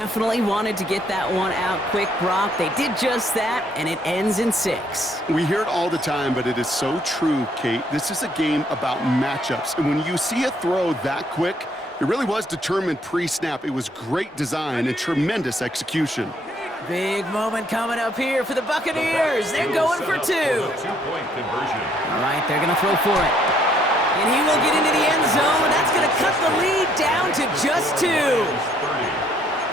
Definitely wanted to get that one out quick, Brock. They did just that, and it ends in 6. We hear it all the time, but it is so true, Kate. This is a game about matchups, and when you see a throw that quick, it really was determined pre-snap. It was great design and tremendous execution. Big moment coming up here for the Buccaneers. They're going for 2. Two-point conversion. All right, they're going to throw for it. And he will get into the end zone. That's going to cut the lead down to just 2.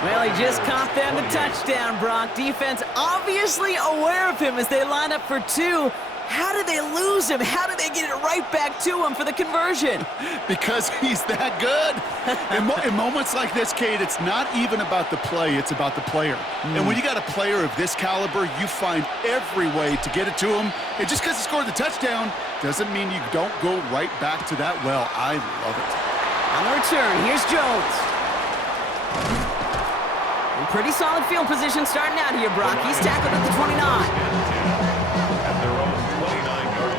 Well, he just caught them the touchdown, Brock. Defense obviously aware of him as they line up for 2. How did they lose him? How did they get it right back to him for the conversion? Because he's that good. In moments like this, Kate, it's not even about the play, it's about the player. And when you got a player of this caliber, you find every way to get it to him. And just because he scored the touchdown doesn't mean you don't go right back to that well. I love it. On the return, here's Jones. Pretty solid field position starting out here, Brock. He's tackled at the 29. At their own 29-yard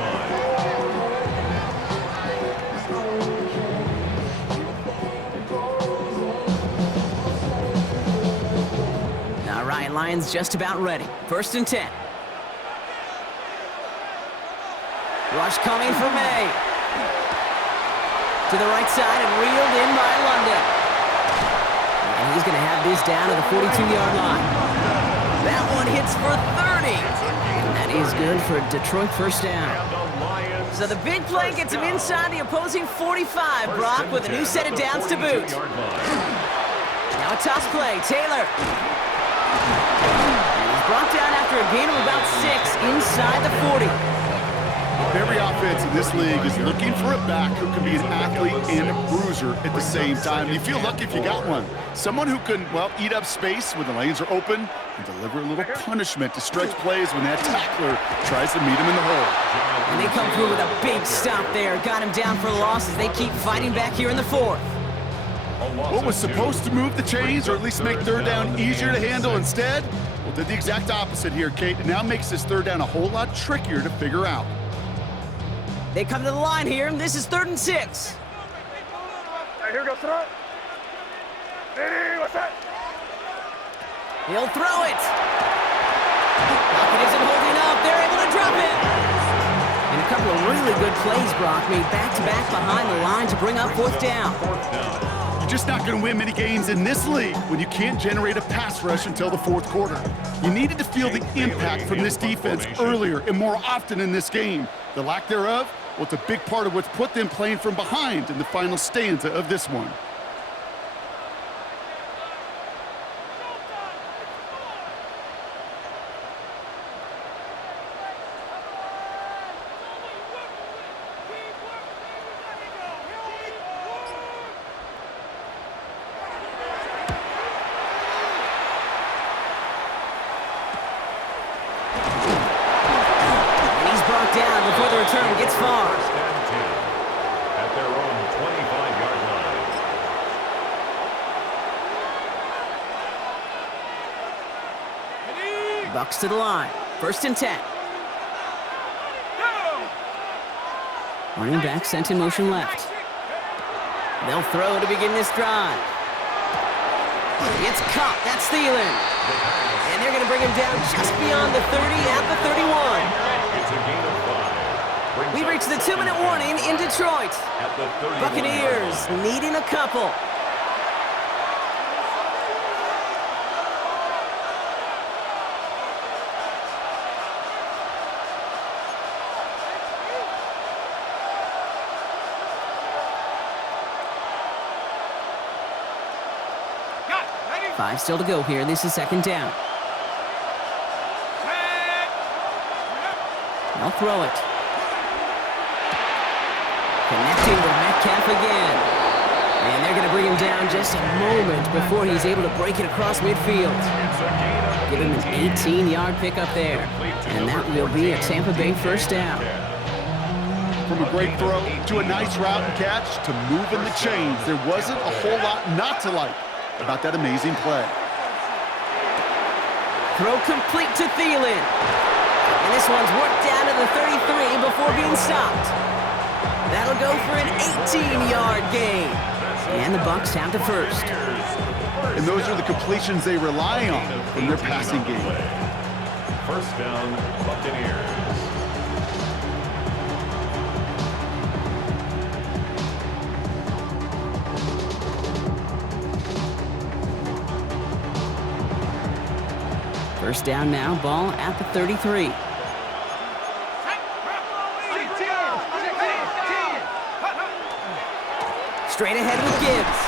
line. All right, Lions just about ready. 1st and 10. Rush coming for May. To the right side and reeled in by London. And he's going to have this down to the 42-yard line. That one hits for 30. And that is good for a Detroit first down. So the big play gets him inside the opposing 45, Brock, with a new set of downs to boot. Now a toss play, Taylor. And he's brought down after a gain of about 6 inside the 40. Every offense in this league is looking for a back who can be an athlete and a bruiser at the same time. And you feel lucky if you got one. Someone who can, well, eat up space when the lanes are open and deliver a little punishment to stretch plays when that tackler tries to meet him in the hole. And they come through with a big stop there. Got him down for a loss as they keep fighting back here in the 4th. What was supposed to move the chains or at least make 3rd down easier to handle instead? Well, did the exact opposite here, Kate. It now makes this 3rd down a whole lot trickier to figure out. They come to the line here, and this is 3rd and 6. Right, here we go, throw it. Ready, what's that? He'll throw it. Lockett isn't holding up. They're able to drop it. And a couple of really good plays, Brock, made back-to-back behind the line to bring up 4th down. You're just not going to win many games in this league when you can't generate a pass rush until the 4th quarter. You needed to feel the impact from this defense earlier and more often in this game. The lack thereof, well, it's a big part of what's put them playing from behind in the final stanza of this one. Down before the return gets far. First and 10 at their own 25-yard line. Bucs to the line. 1st and 10. Running back sent in motion left. They'll throw to begin this drive. It's caught. That's Thielen. And they're going to bring him down just beyond the 30 at the 31. It's a gain of 5. We reach the 2-minute warning in Detroit. At the 31-yard Buccaneers line. needing a couple. Five still to go here. This is 2nd down. They'll throw it. Connecting with Metcalf again. And they're going to bring him down just a moment before he's able to break it across midfield. Give him an 18-yard pickup there. And that will be a Tampa Bay first down. From a great throw to a nice route and catch to moving the chains, there wasn't a whole lot not to like about that amazing play. Throw complete to Thielen. And this one's worked down to the 33 before being stopped. That'll go for an 18-yard gain. And the Bucs have the first. and those are the completions they rely on from their passing game. First down, Buccaneers. First down now, ball at the 33. Straight ahead with Gibbs.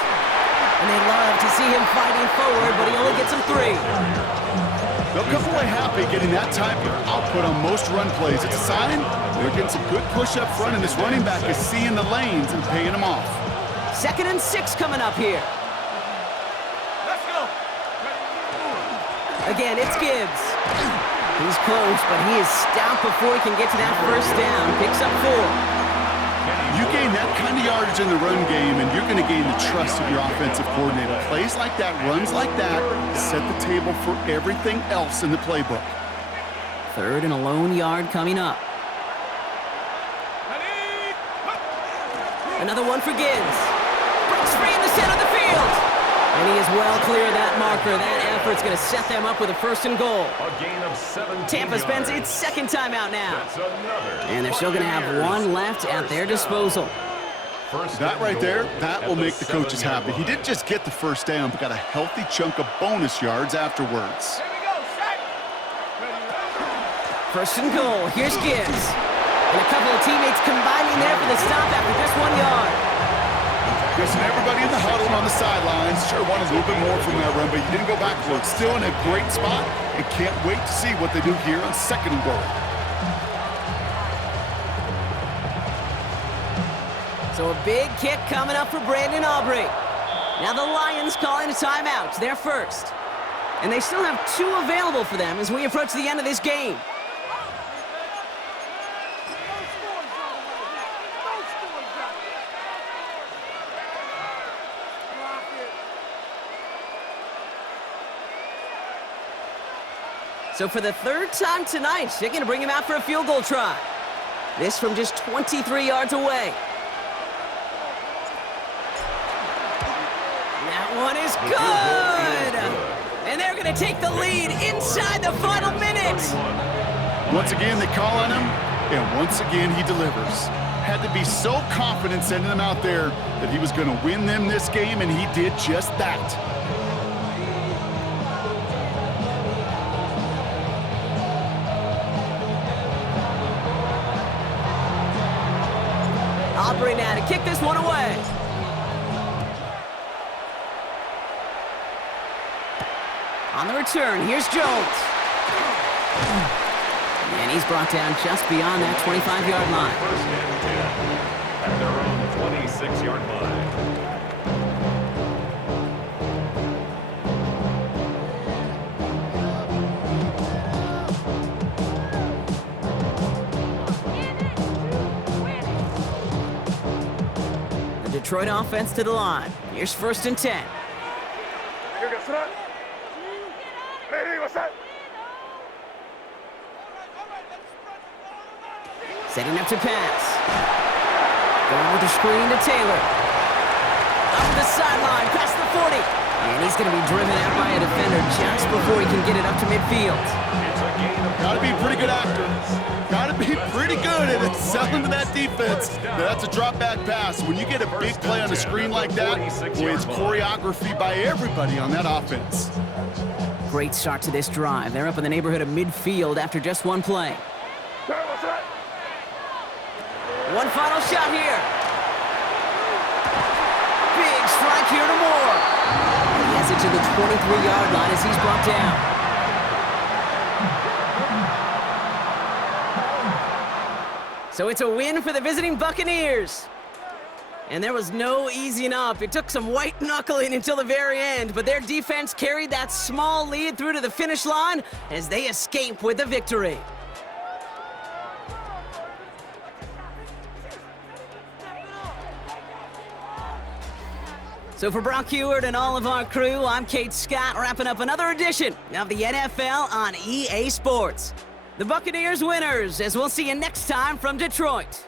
And they love to see him fighting forward, but he only gets them 3. They'll come away happy getting that type of output on most run plays. It's a sign they're getting some good push up front, and this running back is seeing the lanes and paying them off. 2nd and 6 coming up here. Let's go. Again, it's Gibbs. He's close, but he is stout before he can get to that first down. Picks up 4. You gain that kind of yardage in the run game, and you're going to gain the trust of your offensive coordinator. Plays like that, runs like that, set the table for everything else in the playbook. 3rd and a lone yard coming up. Another one for Gibbs. Breaks free in the center of the field. And he is well clear of that marker. That effort's going to set them up with a 1st and goal. A gain of 17 Tampa spends yards. its 2nd timeout now. That's another. And they're still going to have one left at their disposal. That right there, that will make the coaches happy. He didn't just get the first down, but got a healthy chunk of bonus yards afterwards. Here we go, set. 1st and goal. Here's Gibbs. And a couple of teammates combining there for the stop after just 1 yard. Listen, everybody in the huddle on the sidelines sure wanted a little bit more from that run, but you didn't go backwards. Still in a great spot, and can't wait to see what they do here on 2nd and goal. So a big kick coming up for Brandon Aubrey. Now the Lions calling a timeout. They're first. And they still have 2 available for them as we approach the end of this game. So for the 3rd time tonight, they're going to bring him out for a field goal try. This from just 23 yards away. That one is good! And they're going to take the lead inside the final minute. Once again, they call on him, and once again, he delivers. Had to be so confident sending him out there that he was going to win them this game, and he did just that. Aubrey now to kick this one away. On the return, here's Jones. And he's brought down just beyond that 25-yard line. 1st and 10 at their own 26-yard line. Detroit offense to the line. Here's 1st and 10. Here we go, set. Ready, what's that? Setting up to pass. Going with the screen to Taylor. Up the sideline, past the 40. And he's going to be driven out by a defender just before he can get it up to midfield. Got to be a pretty good actor. Got to be pretty good at it, selling to that defense. That's a drop back pass. When you get a big play on the screen like that, boy, it's choreography by everybody on that offense. Great start to this drive. They're up in the neighborhood of midfield after just 1 play. What's that? One final shot here. Big strike here to Moore. He has it to the 23-yard line as he's brought down. So it's a win for the visiting Buccaneers. And there was no easing up. It took some white knuckling until the very end, but their defense carried that small lead through to the finish line as they escape with the victory. So for Brock Heward and all of our crew, I'm Kate Scott, wrapping up another edition of the NFL on EA Sports. The Buccaneers winners, as we'll see you next time from Detroit.